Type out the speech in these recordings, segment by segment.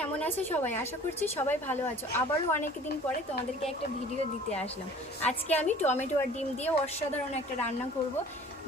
কেমন আছো সবাই? আশা করছি সবাই ভালো আছো। আবারও অনেক দিন পরে তোমাদেরকে একটা ভিডিও দিতে আসলাম। আজকে আমি টমেটো আর ডিম দিয়ে অসাধারণ একটা রান্না করব।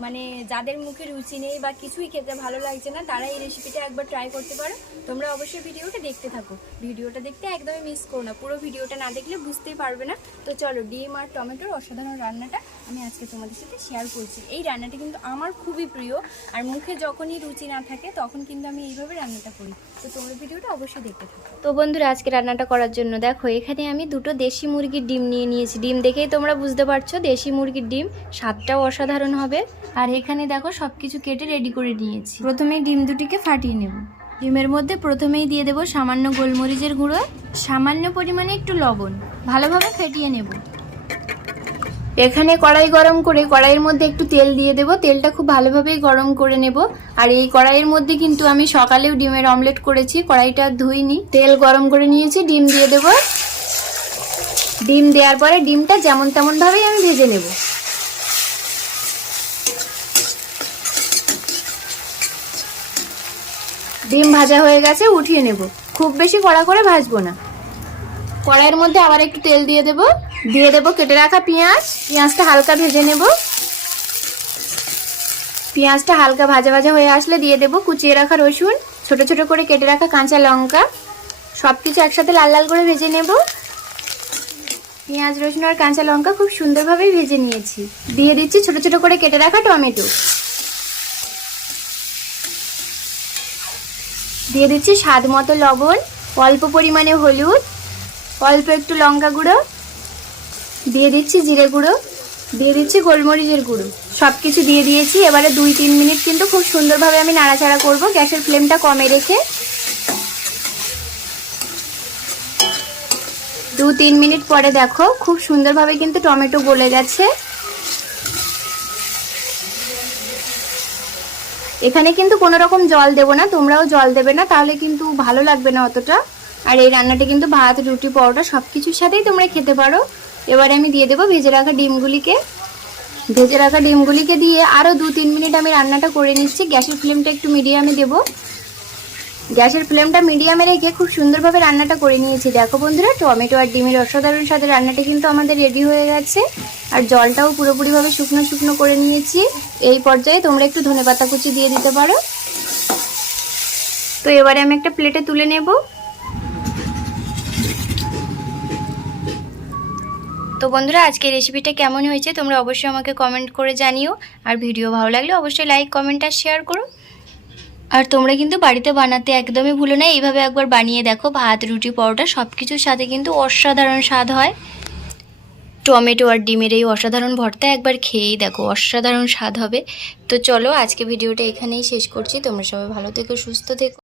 মানে যাদের মুখে রুচি নেই বা কিছুই খেতে ভালো লাগছে না, তারা এই রেসিপিটা একবার ট্রাই করতে পারো। তোমরা অবশ্যই ভিডিওটা দেখতে থাকো। ভিডিওটা দেখতে একদমই মিস করো না, পুরো ভিডিওটা না দেখলে বুঝতেই পারবে না। তো চলো, ডিম আর টমেটোর অসাধারণ রান্নাটা আমি আজকে তোমাদের সাথে শেয়ার করছি। এই রান্নাটা কিন্তু আমার খুবই প্রিয়, আর মুখে যখনই রুচি না থাকে তখন কিন্তু আমি এইভাবে রান্নাটা করি। তো তোমরা ভিডিওটা অবশ্যই দেখতে থাকো। তো বন্ধুরা, আজকে রান্নাটা করার জন্য দেখো এখানে আমি দুটো দেশি মুরগির ডিম নিয়ে নিয়েছি। ডিম দেখেই তোমরা বুঝতে পারছো দেশি মুরগির ডিম, স্বাদটাও অসাধারণ হবে। আর এখানে দেখো সবকিছু কেটে রেডি করে নিয়েছি। প্রথমেই ডিম দুটিকে ফাটিয়ে নেব। ডিমের মধ্যে প্রথমেই দিয়ে দেব সামান্য গোলমরিচের গুঁড়ো, সামান্য পরিমাণে একটু লবণ, ভালোভাবে ফেটিয়ে নেব। এখানে কড়াই গরম করে কড়াইয়ের মধ্যে একটু তেল দিয়ে দেব। তেলটা খুব ভালোভাবেই গরম করে নেব। আর এই কড়াইয়ের মধ্যে কিন্তু আমি সকালেও ডিমের অমলেট করেছি, কড়াইটা ধুইনি। তেল গরম করে নিয়েছি, ডিম দিয়ে দেব। ডিম দেওয়ার পরে ডিমটা যেমন তেমন ভাবেই আমি ভেজে নেব। ডিম ভাজা হয়ে গেছে, উঠিয়ে নেব। খুব বেশি কড়া করে ভাজবো না। কড়াইয়ের মধ্যে আবার একটু তেল দিয়ে দেব। দিয়ে দেব কেটে রাখা পেঁয়াজ। পেঁয়াজটা হালকা ভেজে নেব। পেঁয়াজটা হালকা ভাজা ভাজা হয়ে আসলে দিয়ে দেব কুচিয়ে রাখা রসুন, ছোট ছোট করে কেটে রাখা কাঁচা লঙ্কা। সবকিছু একসাথে লাল লাল করে ভেজে নেব। পেঁয়াজ, রসুন আর কাঁচা লঙ্কা খুব সুন্দরভাবেই ভেজে নিয়েছি। দিয়ে দিচ্ছি ছোট ছোট করে কেটে রাখা টমেটো। দিয়ে দিচ্ছি স্বাদ মতো লবণ, অল্প পরিমাণে হলুদ, অল্প একটু লঙ্কা গুঁড়ো, দিয়ে দিচ্ছি জিরে গুঁড়ো, দিয়ে দিচ্ছি গোলমরিচের গুঁড়ো। সবকিছু দিয়ে দিয়েছি। এবারে 2-3 মিনিট কিন্তু খুব সুন্দরভাবে আমি নাড়াচাড়া করব, গ্যাসের ফ্লেমটা কমে রেখে। 2-3 মিনিট পরে দেখো খুব সুন্দরভাবে কিন্তু টমেটো গলে গেছে। এখানে কিন্তু কোনো রকম জল দেব না, তোমরাও জল দেবে না, তাহলে কিন্তু ভালো লাগবে না অতটা। আর এই রান্নাটা কিন্তু ভাত, রুটি, পরোটা সবকিছুর সাথেই তোমরা খেতে পারো। এবারে আমি দিয়ে দেবো ভেজে রাখা ডিমগুলিকে। ভেজে রাখা ডিমগুলিকে দিয়ে আরও 2-3 মিনিট আমি রান্নাটা করে নিচ্ছি। গ্যাসের ফ্লেমটা একটু মিডিয়ামে দেবো। গ্যাসের ফ্লেমটা মিডিয়ামে রেখে খুব সুন্দরভাবে রান্নাটা করে নিয়েছি। দেখো বন্ধুরা, টমেটো আর ডিমের অসাধারণ স্বাদের রান্নাটা কিন্তু আমাদের রেডি হয়ে গেছে। আর জলটাও পুরোপুরিভাবে শুকনো শুকনো করে নিয়েছি। এই পর্যায়ে তোমরা একটু ধনেপাতা কুচি দিয়ে দিতে পারো। তো এবারে আমি একটা প্লেটে তুলে নেব। তো বন্ধুরা, আজকে রেসিপিটা কেমন হয়েছে তোমরা অবশ্যই আমাকে কমেন্ট করে জানিও। আর ভিডিও ভালো লাগলে অবশ্যই লাইক, কমেন্ট আর শেয়ার করো। আর তোমরা কিন্তু বাড়িতে বানাতে একদমই ভুলো না, এইভাবে একবার বানিয়ে দেখো। ভাত, রুটি, পরোটা সব কিছুর সাথে কিন্তু অসাধারণ স্বাদ হয়। টমেটো আর ডিমের এই অসাধারণ ভর্তা একবার খেয়েই দেখো, অসাধারণ স্বাদ হবে। তো চলো, আজকে ভিডিওটা এখানেই শেষ করছি। তোমরা সবাই ভালো থেকো, সুস্থ থেকো।